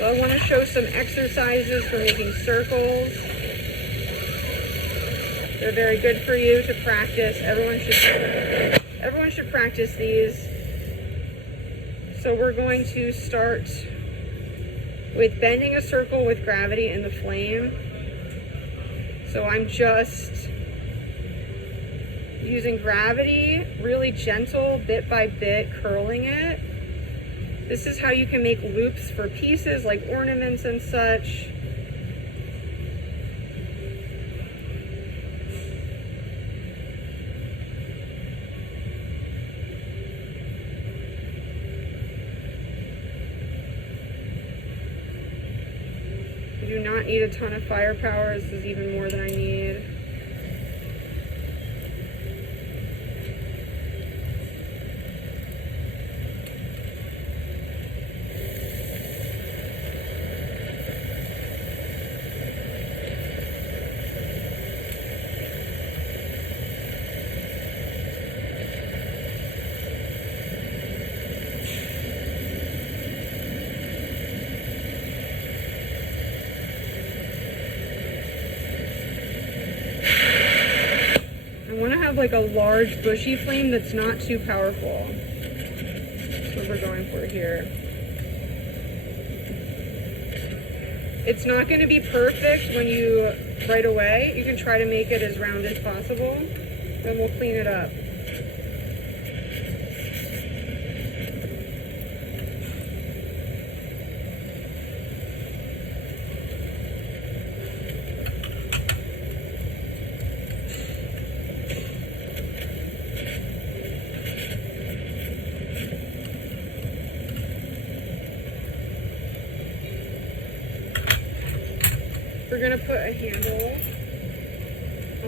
So I want to show some exercises for making circles. They're very good for you to practice. Everyone should practice these. So we're going to start with bending a circle with gravity in the flame. So I'm just using gravity, really gentle, bit by bit, curling it. This is how you can make loops for pieces like ornaments and such. I do not need a ton of firepower. This is even more than I need. Like a large bushy flame that's not too powerful. That's what we're going for here. It's not going to be perfect when you right away. You can try to make it as round as possible. Then we'll clean it up. We're going to put a handle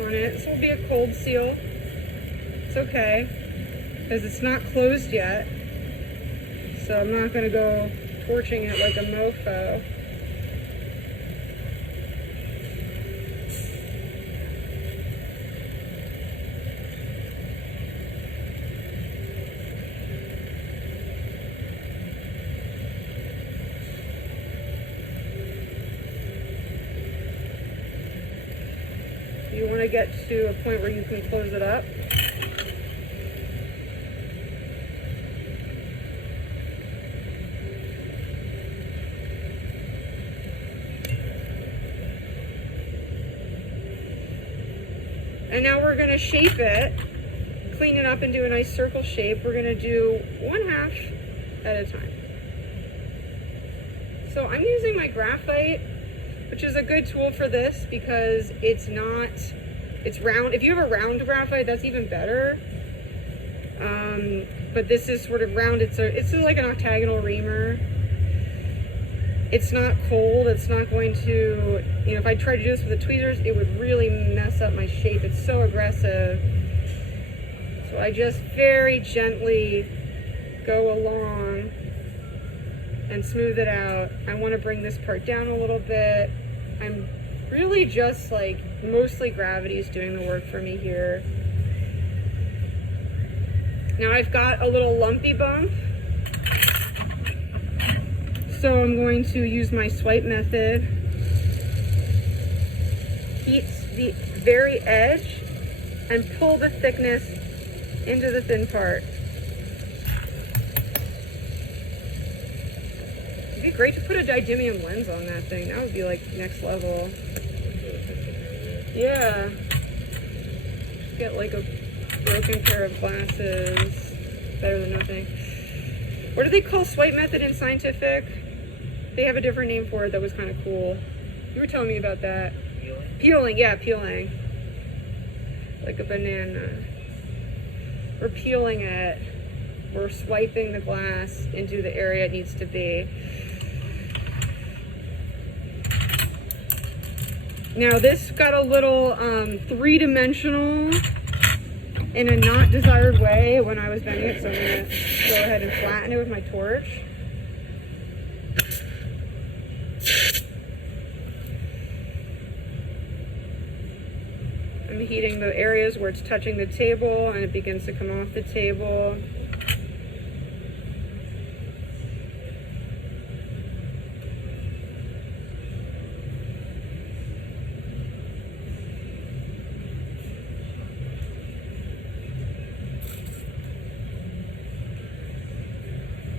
on it. This will be a cold seal. It's okay, because it's not closed yet. So I'm not going to go torching it like a mofo. You want to get to a point where you can close it up. And now we're going to shape it, clean it up and do a nice circle shape. We're going to do 1/2 at a time. So I'm using my graphite, which is a good tool for this because it's round. If you have a round graphite, that's even better. But this is sort of round. It's like an octagonal reamer. It's not cold. It's not going to, if I tried to do this with the tweezers, it would really mess up my shape. It's so aggressive. So I just very gently go along and smooth it out. I want to bring this part down a little bit. I'm really just like, mostly gravity is doing the work for me here. Now I've got a little lumpy bump. So I'm going to use my swipe method. Heat the very edge and pull the thickness into the thin part. It'd be great to put a didymium lens on that thing. That would be like next level. Yeah. Get like a broken pair of glasses. Better than nothing. What do they call swipe method in scientific? They have a different name for it that was kind of cool. You were telling me about that. Peeling, yeah, peeling. Like a banana. We're peeling it. We're swiping the glass into the area it needs to be. Now this got a little three-dimensional in a not desired way when I was bending it, so I'm going to go ahead and flatten it with my torch. I'm heating the areas where it's touching the table and it begins to come off the table.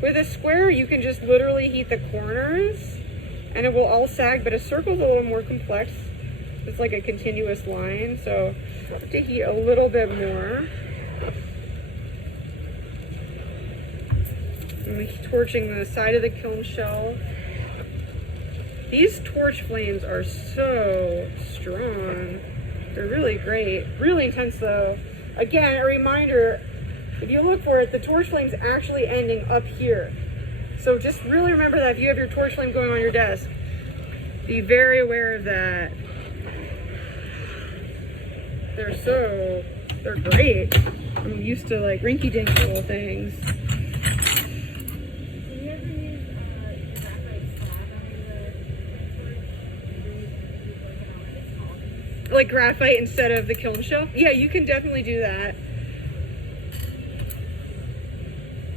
With a square, you can just literally heat the corners and it will all sag, but a circle's a little more complex. It's like a continuous line, so I have to heat a little bit more. I'm torching the side of the kiln shelf. These torch flames are so strong. They're really great. Really intense though. Again, a reminder, if you look for it, the torch flame's actually ending up here. So just really remember that if you have your torch flame going on your desk, be very aware of that. They're great. I'm used to like rinky-dink little things. Like graphite instead of the kiln shelf? Yeah, you can definitely do that.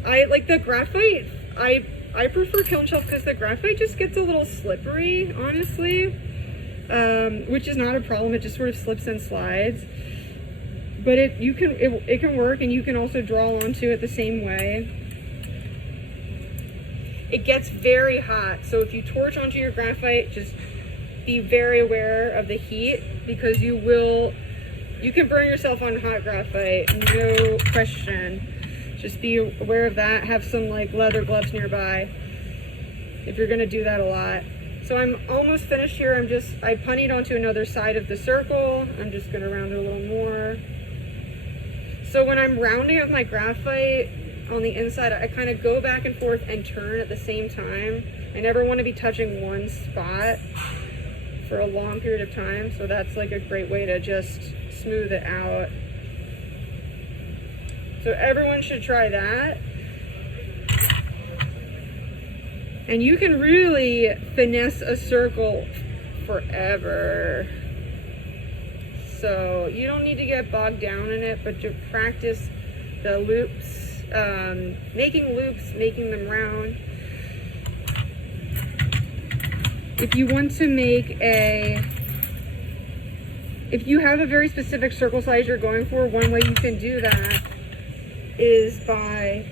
I like the graphite. I prefer kiln shelf because the graphite just gets a little slippery, honestly. Which is not a problem. It just sort of slips and slides. But it can work, and you can also draw onto it the same way. It gets very hot, so if you torch onto your graphite, just be very aware of the heat, because you can burn yourself on hot graphite, no question. Just be aware of that. Have some like leather gloves nearby if you're gonna do that a lot. So I'm almost finished here. I punnied onto another side of the circle. I'm just gonna round it a little more. So when I'm rounding with my graphite on the inside, I kind of go back and forth and turn at the same time. I never want to be touching one spot for a long period of time, so that's like a great way to just smooth it out. So everyone should try that. And you can really finesse a circle forever. So you don't need to get bogged down in it, but to practice the loops, making them round. If you want to if you have a very specific circle size you're going for, one way you can do that is by,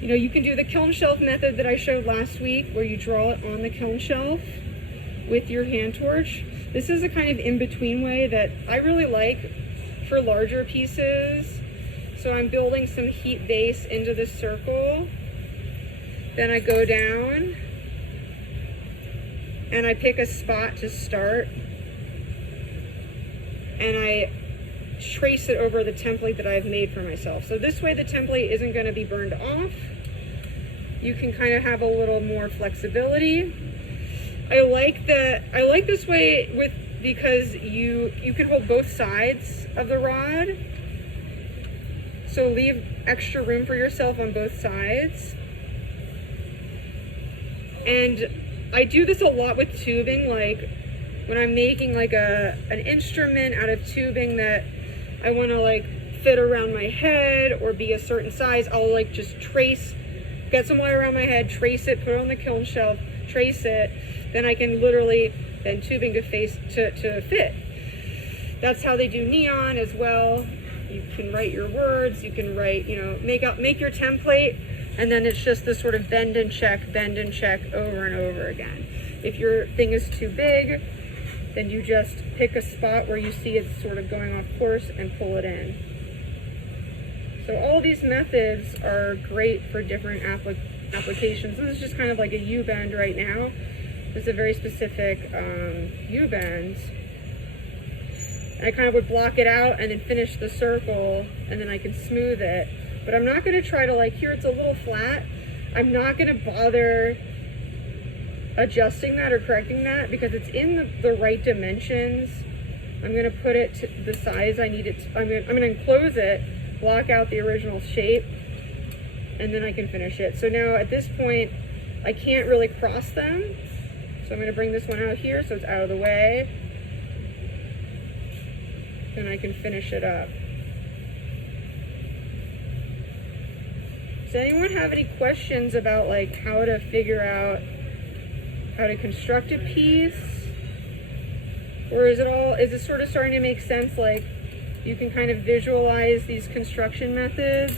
you can do the kiln shelf method that I showed last week, where you draw it on the kiln shelf with your hand torch. This is a kind of in-between way that I really like for larger pieces. So I'm building some heat base into the circle. Then I go down and I pick a spot to start. And I trace it over the template that I've made for myself. So this way the template isn't going to be burned off. You can kind of have a little more flexibility. I like this way because you can hold both sides of the rod. So leave extra room for yourself on both sides. And I do this a lot with tubing, like when I'm making like an instrument out of tubing that I want to like fit around my head or be a certain size, I'll like just get some wire around my head, trace it, put it on the kiln shelf, trace it, then I can literally tubing to fit. That's how they do neon as well. You can write your words, you can write, make your template, and then it's just this sort of bend and check over and over again. If your thing is too big, then you just pick a spot where you see it's sort of going off course and pull it in. So all these methods are great for different applications. This is just kind of like a U-bend right now. It's a very specific U-bend. I kind of would block it out and then finish the circle, and then I can smooth it. But I'm not going to try to here it's a little flat. I'm not going to bother adjusting that or correcting that because it's in the right dimensions. I'm going to put it to the size I need it to. I'm going to enclose it, block out the original shape, and then I can finish it. So now at this point, I can't really cross them. So I'm going to bring this one out here so it's out of the way. And I can finish it up. Does anyone have any questions about how to figure out how to construct a piece? Or is it sort of starting to make sense, you can kind of visualize these construction methods?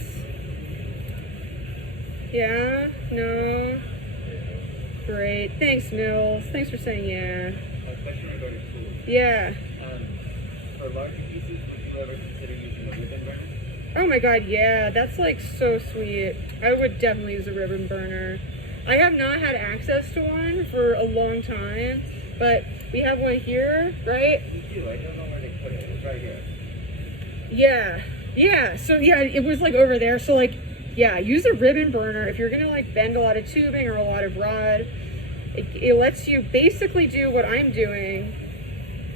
Yeah? No? Great. Thanks, Mills. Thanks for saying yeah. A question regarding tools. Yeah. For larger pieces, would you ever consider using a ribbon burner? Oh my god, yeah. That's like so sweet. I would definitely use a ribbon burner. I have not had access to one for a long time, but we have one here, right? We do. I don't know where they put it. It's right here. Yeah. Yeah. So yeah, it was like over there. So like, yeah, use a ribbon burner if you're gonna like bend a lot of tubing or a lot of rod. It lets you basically do what I'm doing,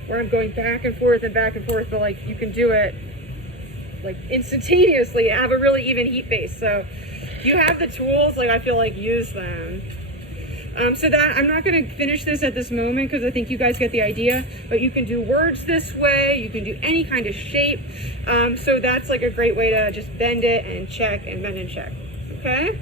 where I'm going back and forth, but like you can do it like instantaneously and have a really even heat base. So if you have the tools, like I feel like use them. So that I'm not going to finish this at this moment because I think you guys get the idea, but you can do words this way, you can do any kind of shape. So that's like a great way to just bend it and check and bend and check. Okay?